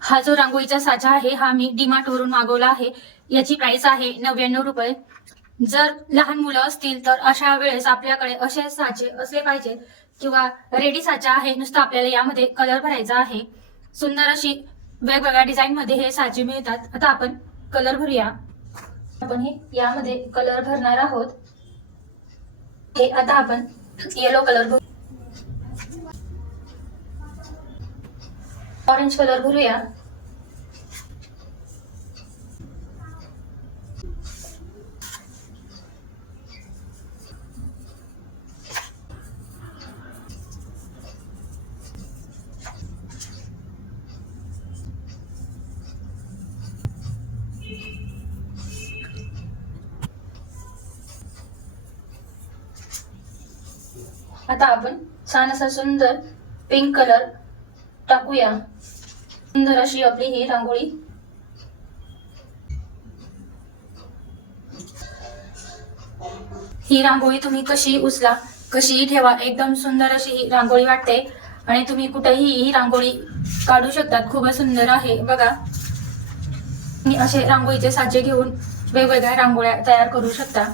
हा जो रांगोळीचा साचा आहे हा मी डीमार्ट वरून मागवला आहे. याची प्राइस आहे नव्याण्णव रुपये. जर लहान मुलं असतील तर अशा वेळेस आपल्याकडे असे साचे असले पाहिजे किंवा रेडी साचा आहे नुसतं आपल्याला यामध्ये कलर भरायचा आहे. सुंदर अशी वेगवेगळ्या डिझाईन मध्ये हे साचे मिळतात. आता आपण कलर भरूया. आपण हे यामध्ये कलर भरणार आहोत. हे आता आपण येलो कलर भरू ऑरेंज कलर भरूया. आता आपण छान असा सुंदर पिंक कलर टाकूया. सुंदर अशी आपली ही रांगोळी. ही रांगोळी तुम्ही कशी उचला कशीही ठेवा एकदम सुंदर अशी ही रांगोळी वाटते. आणि तुम्ही कुठेही ही रांगोळी काढू शकतात. खूपच सुंदर आहे. बघा. असे रांगोळीचे साचे घेऊन वेगवेगळ्या रांगोळ्या तयार करू शकता.